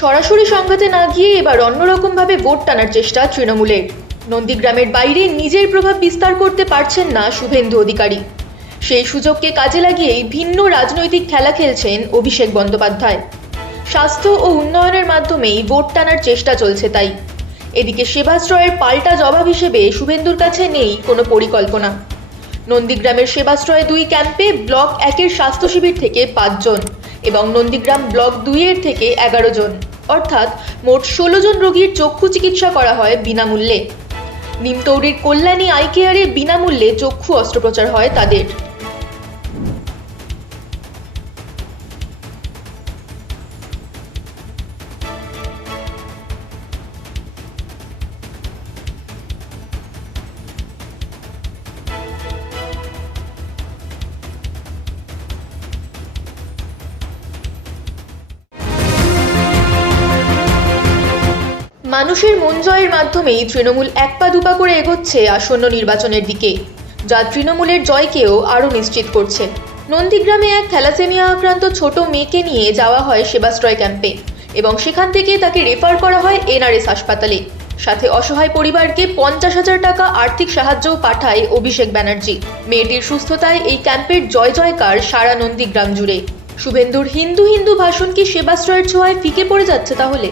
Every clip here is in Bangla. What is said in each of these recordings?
সরাসরি সংঘাতে না গিয়ে এবার অন্যরকমভাবে ভোট টানার চেষ্টা তৃণমূলের। নন্দীগ্রামের বাইরে নিজের প্রভাব বিস্তার করতে পারছেন না শুভেন্দু অধিকারী। সেই সুযোগকে কাজে লাগিয়েই ভিন্ন রাজনৈতিক খেলা খেলছেন অভিষেক বন্দ্যোপাধ্যায়। স্বাস্থ্য ও উন্নয়নের মাধ্যমেই ভোট টানার চেষ্টা চলছে তাই। এদিকে সেবাশ্রয়ের পাল্টা জবাব হিসেবে শুভেন্দুর কাছে নেই কোনো পরিকল্পনা। নন্দীগ্রামের সেবাশ্রয় 2 ক্যাম্পে ব্লক 1-এর স্বাস্থ্য শিবির থেকে 5 জন এবং নন্দীগ্রাম ব্লক 2-এর থেকে 11 জন অর্থাৎ মোট 16 জন রোগীর চক্ষু চিকিৎসা করা হয় বিনামূল্যে। নিমতৌড়ির কল্যাণী আই কেয়ারে বিনামূল্যে চক্ষু অস্ত্রোপচার হয় তাদের। মানুষের মন জয়ের মাধ্যমেই তৃণমূল এক পা দুপা করে এগোচ্ছে আসন্ন নির্বাচনের দিকে, যা তৃণমূলের জয়কেও আরও নিশ্চিত করছে। নন্দীগ্রামে এক থ্যালাসেমিয়া আক্রান্ত ছোট মেয়েকে নিয়ে যাওয়া হয় সেবাশ্রয় ক্যাম্পে এবং সেখান থেকে তাকে রেফার করা হয় এনআরএস হাসপাতালে। সাথে অসহায় পরিবারকে 50,000 টাকা আর্থিক সাহায্যও পাঠায় অভিষেক ব্যানার্জি। মেয়েটির সুস্থতায় এই ক্যাম্পের জয় জয়কার সারা নন্দীগ্রাম জুড়ে। শুভেন্দুর হিন্দু হিন্দু ভাষণ কি সেবাশ্রয়ের ছোঁয়ায় ফিকে পড়ে যাচ্ছে তাহলে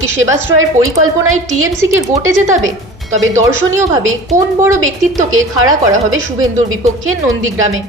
কি সেবাশ্রয়ের পরিকল্পনায় টিএমসিকে ভোটে জেতাবে? তবে দর্শনীয়ভাবে কোন বড় ব্যক্তিত্বকে খাড়া করা হবে শুভেন্দুর বিপক্ষে নন্দীগ্রামে?